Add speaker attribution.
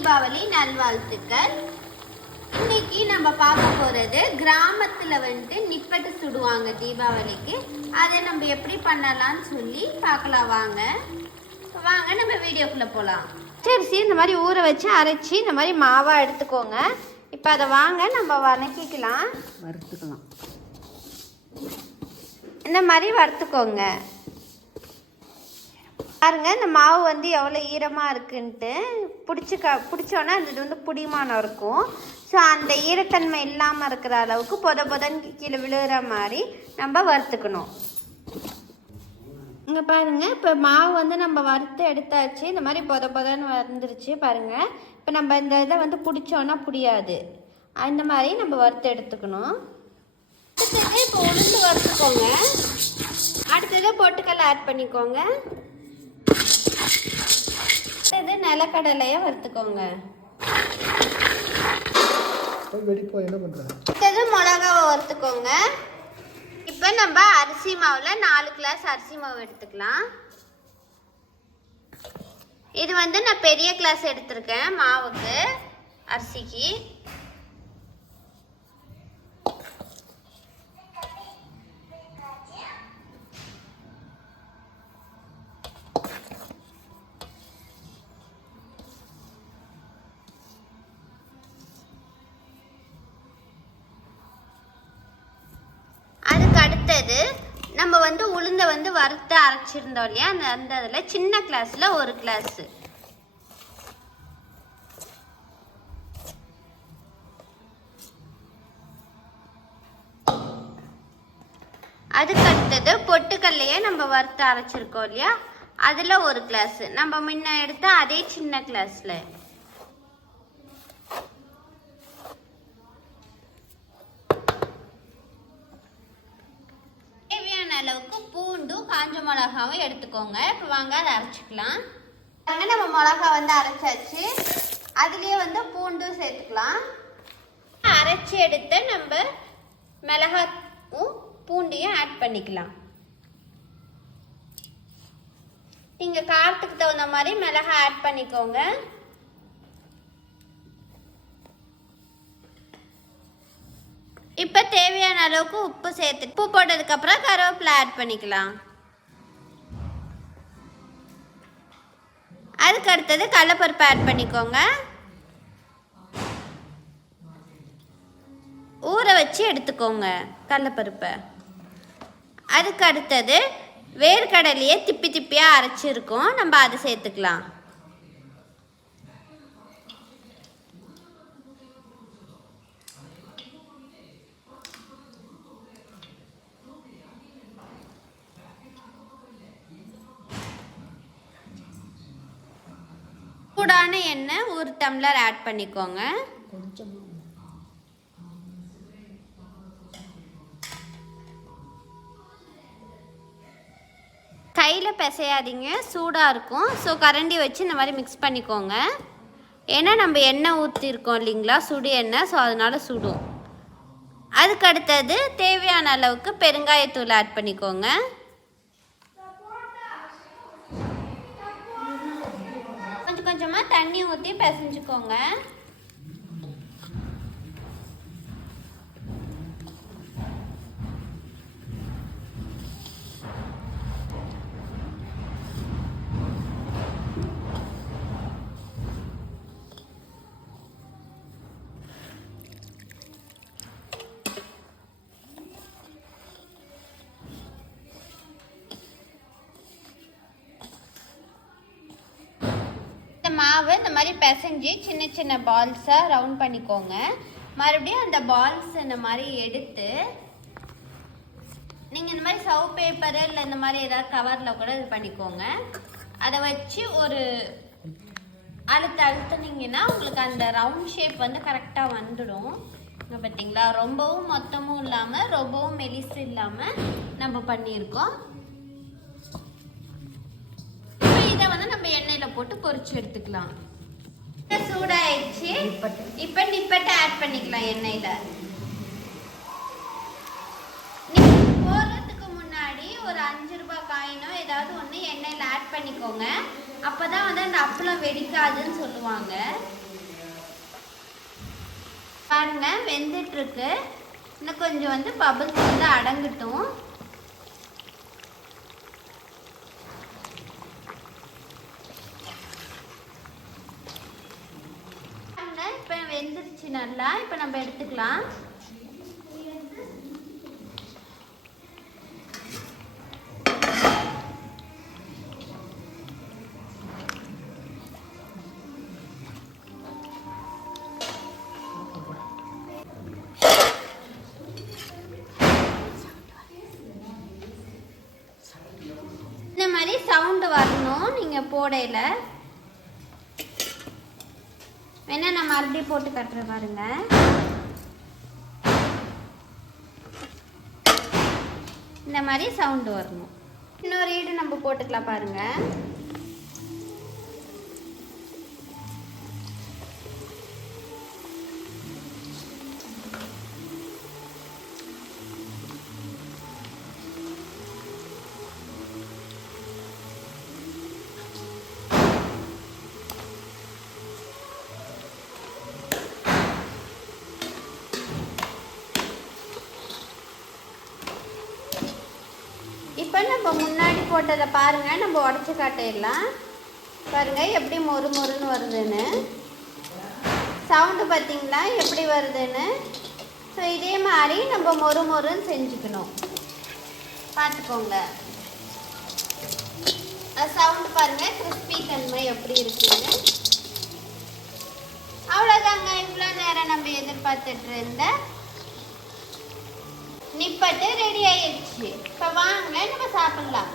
Speaker 1: தீபாவளி நல்வாழ்த்துக்கள். இன்னைக்கு நம்ம பார்க்க போறது கிராமத்துல வந்துட்டு நிப்பட்டு சுடுவாங்க தீபாவளிக்கு. அதை நம்ம எப்படி பண்ணலாம்னு சொல்லி பார்க்கலாம் வாங்க. வாங்க நம்ம வீடியோக்குள்ள போலாம்.
Speaker 2: பச்சரிசி இந்த மாதிரி ஊற வச்சு அரைச்சி இந்த மாதிரி மாவாக எடுத்துக்கோங்க. இப்போ அதை வாங்க நம்ம வதக்கிக்கலாம்.
Speaker 3: வறுத்துக்கலாம்.
Speaker 2: இந்த மாதிரி வறுத்துக்கோங்க. பாருங்க இந்த மாவு வந்து எவ்வளோ ஈரமாக இருக்குன்ட்டு பிடிச்சி பிடிச்சோன்னா அது வந்து புடிமானம் இருக்கும். ஸோ அந்த ஈரத்தன்மை இல்லாமல் இருக்கிற அளவுக்கு பொத பொதன்னு கீழே விழுகிற மாதிரி நம்ம வறுத்துக்கணும். இங்கே பாருங்கள் இப்போ மாவு வந்து நம்ம வறுத்து எடுத்தாச்சு. இந்த மாதிரி பொத பொதன்னு வந்துருச்சு பாருங்கள் இப்போ நம்ம இந்த இதை வந்து பிடிச்சோன்னா புடியாது. அந்த மாதிரி நம்ம வறுத்து எடுத்துக்கணும். இப்போ உளுந்து வறுத்துக்கோங்க. அடுத்தது பொட்டுக்கல்ல ஆட் பண்ணிக்கோங்க. நிலக்கடலையை வறுத்துக்கோங்க.
Speaker 4: வெடிப்போ என்ன
Speaker 2: அடுத்தது மிளகாவை வறுத்துக்கோங்க. இப்போ நம்ம அரிசி மாவில் நாலு கிளாஸ் அரிசி மாவு எடுத்துக்கலாம். இது வந்து நான் பெரிய கிளாஸ் எடுத்திருக்கேன் மாவுக்கு அரிசிக்கு. அடுத்தது நம்ம வந்து உளுந்த வந்து வறுத்து அரைச்சிருந்தோம் இல்லையா? அந்த அந்த இதில் சின்ன கிளாஸில் ஒரு கிளாஸு. அதுக்கு அடுத்தது பொட்டுக்கல்லையே நம்ம வறுத்து அரைச்சிருக்கோம் இல்லையா? அதில் ஒரு கிளாஸ். நம்ம முன்ன எடுத்த அதே சின்ன கிளாஸில் தேவையான அளவுக்கு பூண்டும் காஞ்ச மிளகாவும் எடுத்துக்கோங்க. இப்போ வாங்க அதை அரைச்சிக்கலாம். பாருங்க நம்ம மிளகா வந்து அரைச்சாச்சு. அதுலேயே வந்து பூண்டும் சேர்த்துக்கலாம். அரைச்சி எடுத்து நம்ம மிளகாவும் பூண்டையும் ஆட் பண்ணிக்கலாம். நீங்கள் காரத்துக்கு தகுந்த மாதிரி மிளகா ஆட் பண்ணிக்கோங்க. இப்போ தேவையான அளவுக்கு உப்பு சேர்த்து உப்பு போட்டதுக்கப்புறம் கருவேப்பிலை ஆட் பண்ணிக்கலாம். அதுக்கு அடுத்தது கடலப்பருப்பு ஆட் பண்ணிக்கோங்க. ஊற வச்சு எடுத்துக்கோங்க கடலப்பருப்பை அதுக்கு அடுத்தது வேர்க்கடலையே திப்பி திப்பியாக அரைச்சிருக்கோம். நம்ம அதை சேர்த்துக்கலாம். சூடான எண்ணெய் ஒரு டம்ளர் ஆட் பண்ணிக்கோங்க. கையில் பிசையாதீங்க சூடாக இருக்கும். ஸோ கரண்டி வச்சு இந்த மாதிரி மிக்ஸ் பண்ணிக்கோங்க. ஏன்னா நம்ம எண்ணெய் ஊற்றிருக்கோம் இல்லைங்களா? சுடு எண்ணெய் ஸோ அதனால் சுடும். அதுக்கு அடுத்தது தேவையான அளவுக்கு பெருங்காயத்தூள் ஆட் பண்ணிக்கோங்க. கொஞ்சமாக தண்ணி ஊற்றி பிசைஞ்சுக்கோங்க. மாவு இந்த மாதிரி பிசைஞ்சு சின்ன சின்ன பால்ஸாக ரவுண்ட் பண்ணிக்கோங்க. மறுபடியும் அந்த பால்ஸ் இந்த மாதிரி எடுத்து நீங்கள் இந்த மாதிரி சவு பேப்பரு இல்லை இந்த மாதிரி ஏதாவது கவரில் கூட இது பண்ணிக்கோங்க. அதை வச்சு ஒரு அழுத்து அழுத்துனீங்கன்னா உங்களுக்கு அந்த ரவுண்ட் ஷேப் வந்து கரெக்டாக வந்துடும். இங்கே பார்த்தீங்களா ரொம்பவும் மொத்தமும் இல்லாமல் ரொம்பவும் மெலிசு இல்லாமல் நம்ம பண்ணியிருக்கோம். நம்ம எண்ணெயில போட்டு பொரிச்சு எடுத்துக்கலாம். சூடாயிடுச்சு. இப்போ நிப்பட்டை ஆட் பண்ணிக்கலாம் எண்ணெயில. போடுறதுக்கு முன்னாடி ஒரு அஞ்சு ரூபாய் காயினோ ஏதாவது ஒன்று எண்ணெயில் ஆட் பண்ணிக்கோங்க. அப்பதான் வந்து அந்த அப்பளம் வெடிக்காதுன்னு சொல்லுவாங்க. பாருங்க வெந்துட்டு இருக்கு. இன்னும் கொஞ்சம் வந்து பபிள்ஸ் வந்து அடங்கட்டும் பாருங்க, இப்ப வெந்துருச்சு நல்லா இப்ப நம்ம எடுத்துக்கலாம். இந்த மாதிரி சவுண்டு வரணும். நீங்கள் போடையில். வேணால் நான் மறுபடியும் போட்டு கட்டுறேன் பாருங்க. இந்த மாதிரி சவுண்டு வரணும். இன்னொரு ஈடு நம்ம போட்டுக்கலாம் பாருங்கள் போட்டதை பாருங்கள் நம்ம உடச்சி காட்டிடலாம். பாருங்கள் எப்படி மொறு மொறுன்னு வருதுன்னு. சவுண்டு பார்த்திங்களா? எப்படி வருதுன்னு. ஸோ இதே மாதிரி நம்ம மொறு மொறுன்னு செஞ்சுக்கணும். பார்த்துக்கோங்க. சவுண்டு பாருங்கள் கிறிஸ்பி தன்மை எப்படி இருக்குன்னு. அவ்வளோதாங்க இவ்வளோ நேரம் நம்ம எதிர்பார்த்துட்டு இருந்த நிப்பட்டு ரெடி ஆயிடுச்சு. இப்போ வாங்க நம்ம சாப்பிடலாம்.